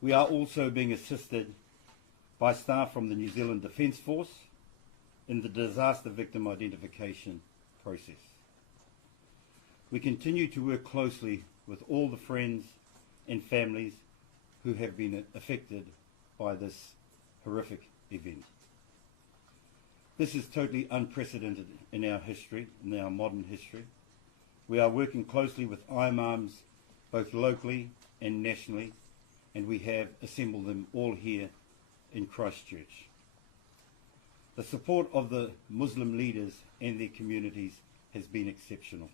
We are also being assisted by staff from the New Zealand Defence Force in the disaster victim identification process. We continue to work closely with all the friends and families who have been affected by this horrific event. This is totally unprecedented in our history, in our modern history. We are working closely with imams both locally and nationally, and we have assembled them all here in Christchurch. The support of the Muslim leaders and their communities has been exceptional.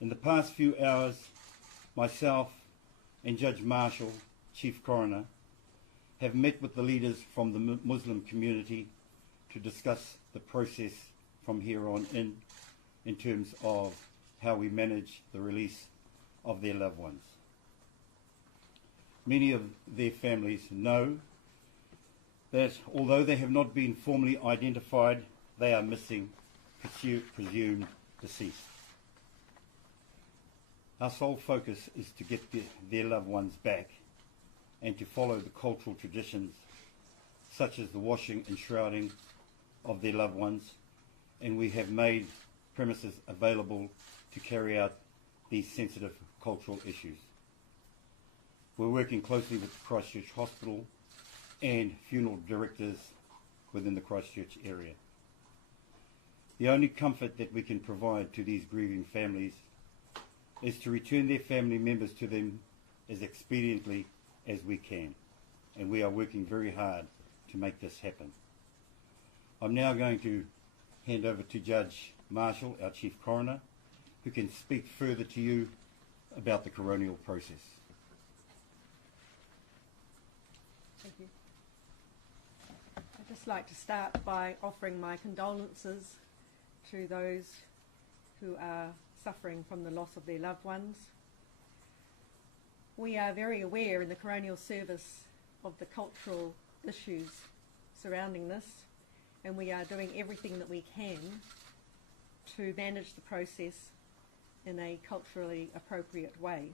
In the past few hours, myself and Judge Marshall, Chief Coroner, have met with the leaders from the Muslim community to discuss the process from here on in terms of how we manage the release of their loved ones. Many of their families know that although they have not been formally identified, they are missing, presumed deceased. Our sole focus is to get their loved ones back and to follow the cultural traditions such as the washing and shrouding of their loved ones, and we have made premises available to carry out these sensitive cultural issues. We're working closely with the Christchurch Hospital and funeral directors within the Christchurch area. The only comfort that we can provide to these grieving families is to return their family members to them as expediently as we can, and we are working very hard to make this happen. I'm now going to hand over to Judge Marshall, our Chief Coroner, who can speak further to you about the coronial process. Thank you. I'd just like to start by offering my condolences to those who are suffering from the loss of their loved ones. We are very aware in the coronial service of the cultural issues surrounding this, and we are doing everything that we can to manage the process in a culturally appropriate way.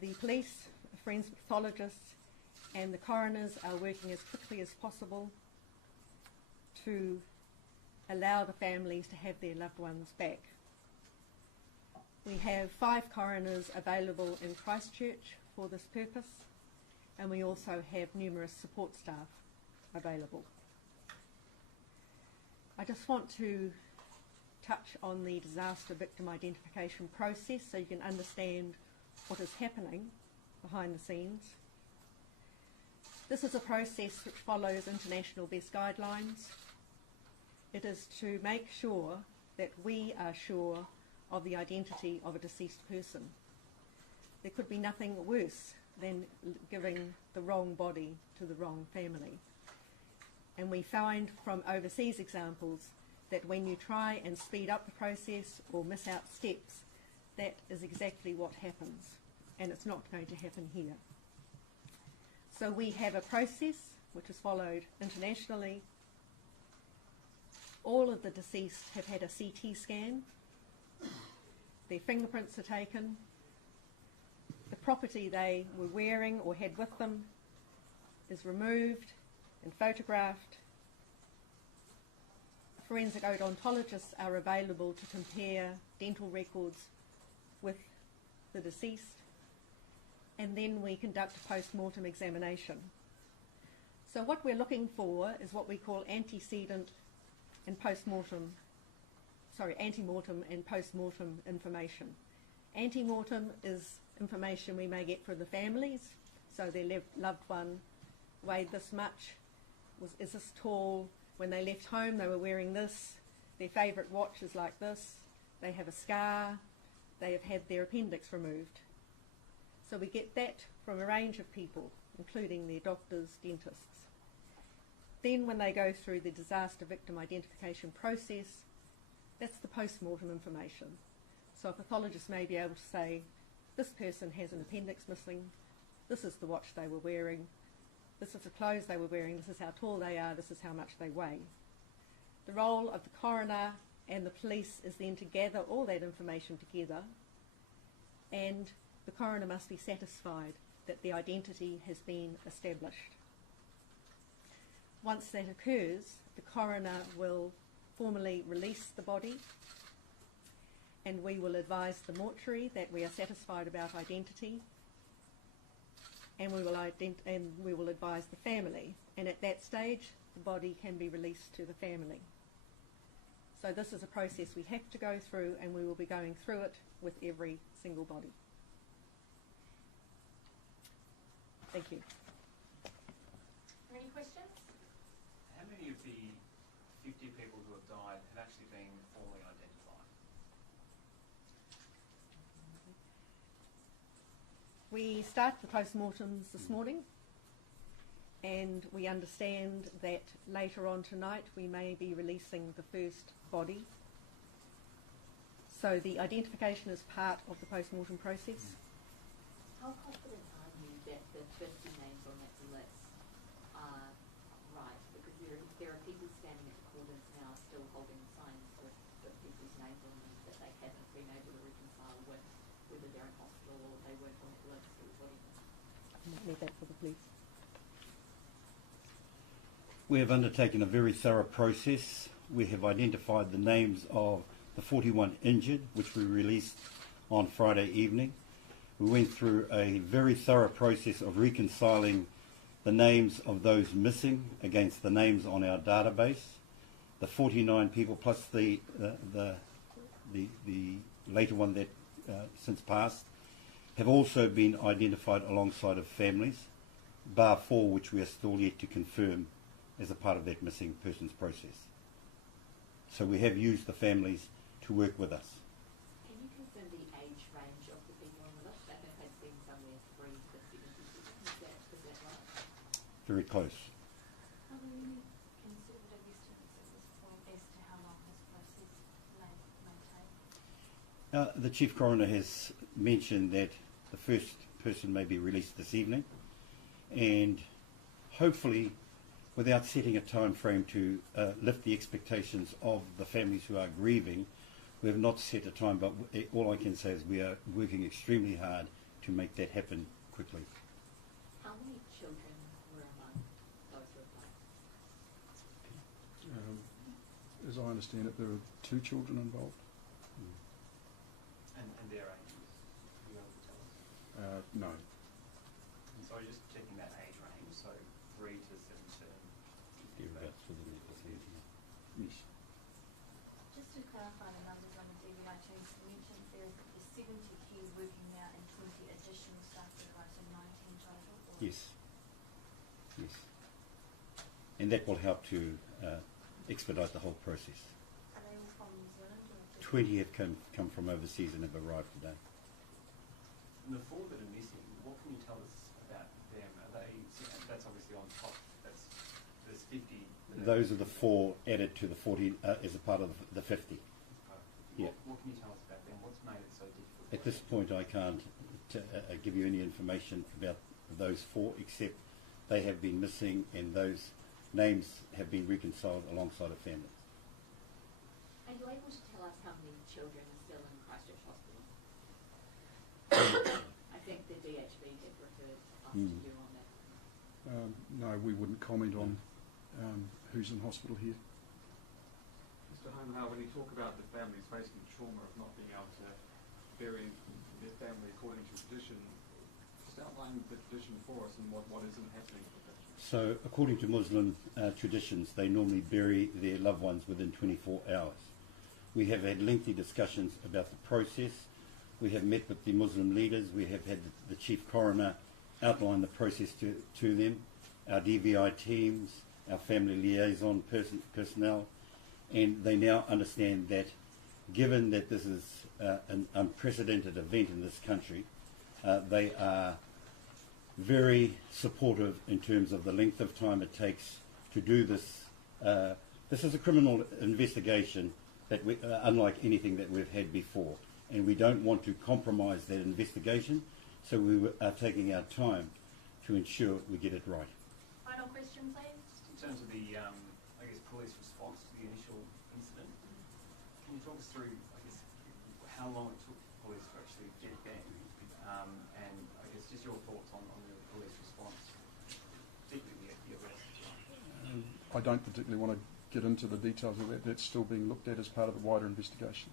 The police, forensic pathologists and the coroners are working as quickly as possible to allow the families to have their loved ones back. We have 5 coroners available in Christchurch for this purpose, and we also have numerous support staff available. I just want to touch on the disaster victim identification process so you can understand what is happening behind the scenes. This is a process which follows international best guidelines. It is to make sure that we are sure of the identity of a deceased person. There could be nothing worse than giving the wrong body to the wrong family. And we find from overseas examples that when you try and speed up the process or miss out steps, that is exactly what happens, and it's not going to happen here. So we have a process which is followed internationally. All of the deceased have had a CT scan. Their fingerprints are taken. The property they were wearing or had with them is removed and photographed. Forensic odontologists are available to compare dental records with the deceased, and then we conduct a post-mortem examination. So what we're looking for is what we call antemortem and post-mortem information. Antemortem is information we may get from the families, so their loved one weighed this much, is this tall, when they left home they were wearing this, their favourite watch is like this, they have a scar, they have had their appendix removed. So we get that from a range of people, including their doctors, dentists. Then when they go through the disaster victim identification process, that's the post-mortem information. So a pathologist may be able to say, this person has an appendix missing, this is the watch they were wearing, this is the clothes they were wearing, this is how tall they are, this is how much they weigh. The role of the coroner and the police is then to gather all that information together, and the coroner must be satisfied that the identity has been established. Once that occurs, the coroner will formally release the body, and we will advise the mortuary that we are satisfied about identity, and we will advise the family, and at that stage the body can be released to the family. So this is a process we have to go through, and we will be going through it with every single body. Thank you. Any questions? How many of the 50 people who have died have actually been formally identified? We started the post-mortems this morning, and we understand that later on tonight we may be releasing the first body. So the identification is part of the post-mortem process. How confident are you that the 50 names on that list are right? Because there are people standing at the corners now still holding signs with people's names on them that they haven't been able to reconcile with, whether they're in hospital or they weren't on that list or whatever. I might leave that for the police. We have undertaken a very thorough process. We have identified the names of the 41 injured, which we released on Friday evening. We went through a very thorough process of reconciling the names of those missing against the names on our database. The 49 people plus the later one that since passed have also been identified alongside of families, bar 4, which we are still yet to confirm as a part of that missing persons process. So we have used the families to work with us. Can you confirm the age range of the people on the list? I think I've seen somewhere 3 to 77. Is that right? Very close. Are there any conservative estimates at this point as to how long this process may take? The Chief Coroner has mentioned that the first person may be released this evening, and hopefully, without setting a time frame to lift the expectations of the families who are grieving, we have not set a time, but all I can say is we are working extremely hard to make that happen quickly. How many children were among those who have died? As I understand it, there are 2 children involved. And their ages? Are you able to tell us? No. And so just checking that age range, so 3 to 17. Yes. Just to clarify the numbers on the DVI2, you mentioned there's 70 here working now and 20 additional staff, right, so 19 total? Or? Yes. Yes. And that will help to expedite the whole process. Are they all from New Zealand? Or 20 have come from overseas and have arrived today. And the 4 that are missing, what can you tell us about them? Are they, that's obviously on top, there's 50. Those are the 4 added to the 40 as a part of the 50. Yeah. What can you tell us about them? What's made it so difficult? At this point I can't give you any information about those 4, except they have been missing and those names have been reconciled alongside of families. Are you able to tell us how many children are still in Christchurch Hospital? I think the DHB had referred us to you on that. No, we wouldn't comment on who's in hospital here. Mr. Homehow, when you talk about the families facing the trauma of not being able to bury their family according to tradition, just outline the tradition for us and what isn't happening with that. So according to Muslim traditions, they normally bury their loved ones within 24 hours. We have had lengthy discussions about the process. We have met with the Muslim leaders. We have had the Chief Coroner outline the process to them, our DVI teams, our family liaison personnel, and they now understand that given that this is an unprecedented event in this country, they are very supportive in terms of the length of time it takes to do this. This is a criminal investigation that unlike anything that we've had before, and we don't want to compromise that investigation, so we are taking our time to ensure we get it right. Final question, please. Just in terms of the, I guess, police response to the initial incident, can you talk us through, I guess, how long it took police to actually get there, and I guess just your thoughts on the police response, particularly the arrest? I don't particularly want to get into the details of that. That's still being looked at as part of the wider investigation.